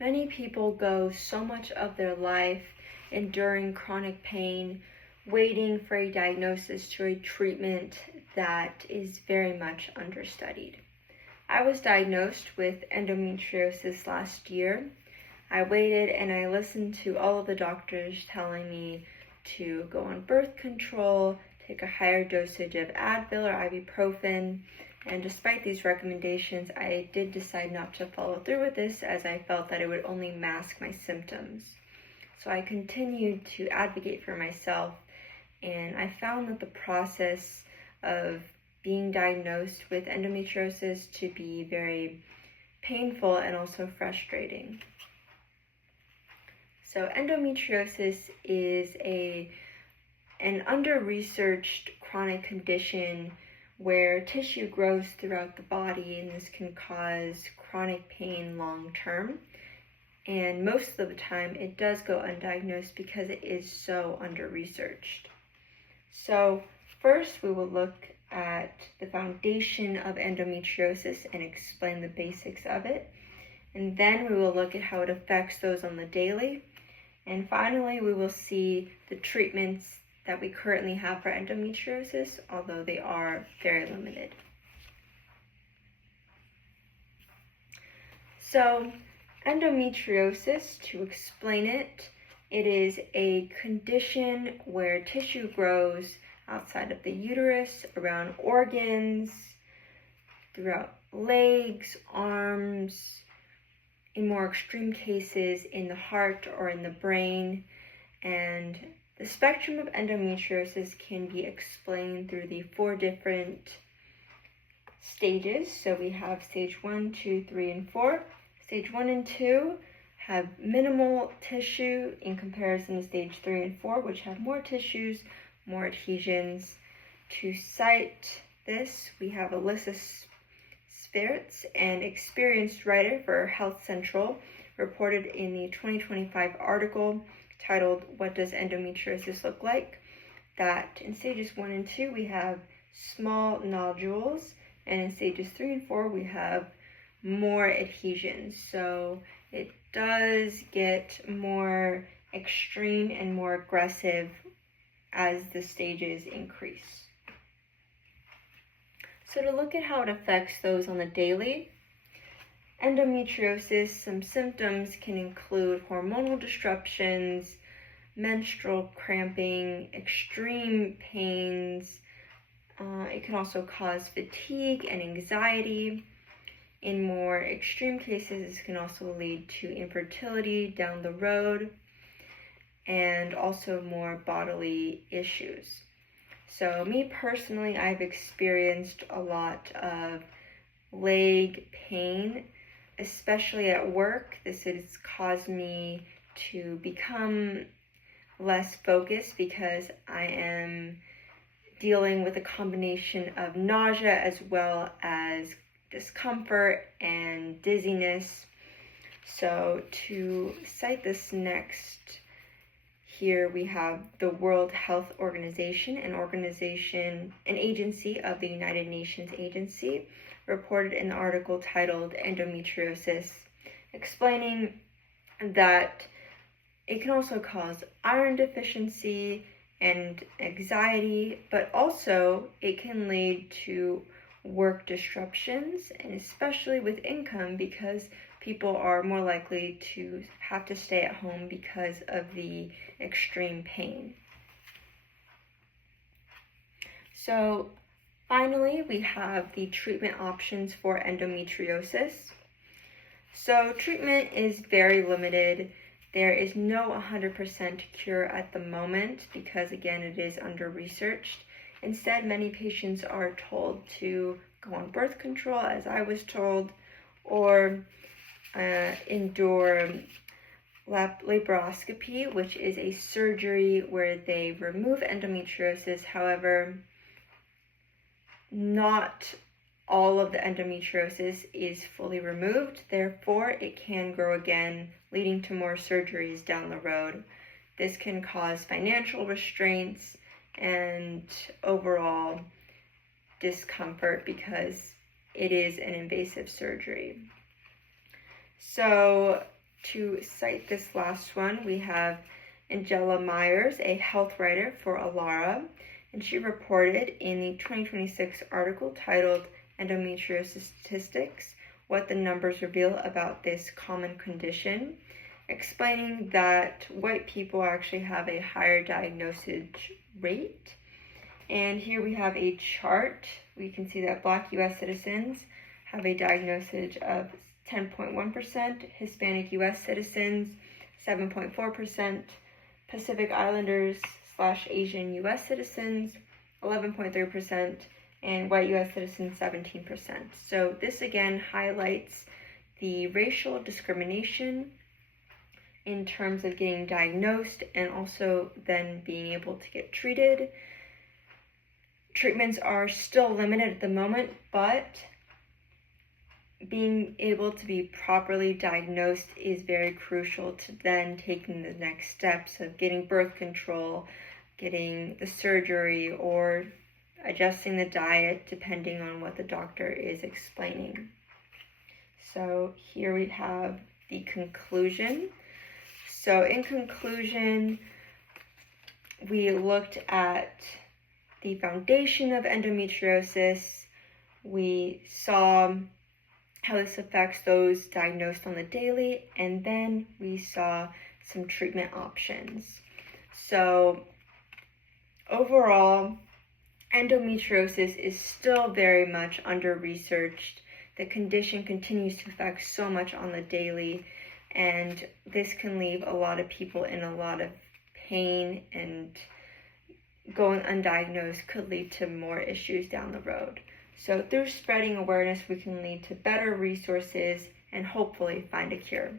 Many people go so much of their life enduring chronic pain, waiting for a diagnosis to a treatment that is very much understudied. I was diagnosed with endometriosis last year. I waited and I listened to all of the doctors telling me to go on birth control, take a higher dosage of Advil or ibuprofen, and despite these recommendations, I did decide not to follow through with this as I felt that it would only mask my symptoms. So I continued to advocate for myself, and I found that the process of being diagnosed with endometriosis to be very painful and also frustrating. So endometriosis is an under-researched chronic condition where tissue grows throughout the body, and this can cause chronic pain long term. And most of the time it does go undiagnosed because it is so under-researched. So first we will look at the foundation of endometriosis and explain the basics of it. And then we will look at how it affects those on the daily. And finally, we will see the treatments that we currently have for endometriosis, although they are very limited. So, endometriosis, to explain it, it is a condition where tissue grows outside of the uterus, around organs, throughout legs, arms, in more extreme cases in the heart or in the brain. And the spectrum of endometriosis can be explained through the 4 different stages. So we have stage 1, 2, 3, and 4. Stage 1 and 2 have minimal tissue in comparison to stage 3 and 4, which have more tissues, more adhesions. To cite this, we have Alyssa Spirits, an experienced writer for Health Central, reported in the 2025 article titled, "What Does Endometriosis Look Like?" that in stages 1 and 2 we have small nodules, and in stages 3 and 4 we have more adhesions. So it does get more extreme and more aggressive as the stages increase. So to look at how it affects those on the daily, endometriosis, some symptoms can include hormonal disruptions, menstrual cramping, extreme pains. It can also cause fatigue and anxiety. In more extreme cases, this can also lead to infertility down the road and also more bodily issues. So me personally, I've experienced a lot of leg pain, especially at work. This has caused me to become less focused because I am dealing with a combination of nausea as well as discomfort and dizziness. So to cite this next, here we have the World Health Organization, an agency of the United Nations agency, reported an article titled Endometriosis, explaining that it can also cause iron deficiency and anxiety, but also it can lead to work disruptions, and especially with income, because people are more likely to have to stay at home because of the extreme pain. So finally, we have the treatment options for endometriosis. So treatment is very limited. There is no 100% cure at the moment because, again, it is under-researched. Instead, many patients are told to go on birth control, as I was told, or endure laparoscopy, which is a surgery where they remove endometriosis. However, not all of the endometriosis is fully removed. Therefore, it can grow again, leading to more surgeries down the road. This can cause financial restraints and overall discomfort because it is an invasive surgery. So to cite this last one, we have Angela Myers, a health writer for Alara, and she reported in the 2026 article titled Endometriosis Statistics, what the numbers reveal about this common condition, explaining that white people actually have a higher diagnosis rate. And here we have a chart. We can see that Black US citizens have a diagnosis of 10.1%, Hispanic US citizens 7.4%, Pacific Islanders / Asian US citizens 11.3%, and white US citizens 17%. So this again highlights the racial discrimination in terms of getting diagnosed and also then being able to get treated. Treatments are still limited at the moment, but being able to be properly diagnosed is very crucial to then taking the next steps of getting birth control, getting the surgery, or adjusting the diet depending on what the doctor is explaining. So here we have the conclusion. So in conclusion, we looked at the foundation of endometriosis. We saw how this affects those diagnosed on the daily, and then we saw some treatment options. So overall, endometriosis is still very much under-researched. The condition continues to affect so much on the daily, and this can leave a lot of people in a lot of pain, and going undiagnosed could lead to more issues down the road. So through spreading awareness, we can lead to better resources and hopefully find a cure.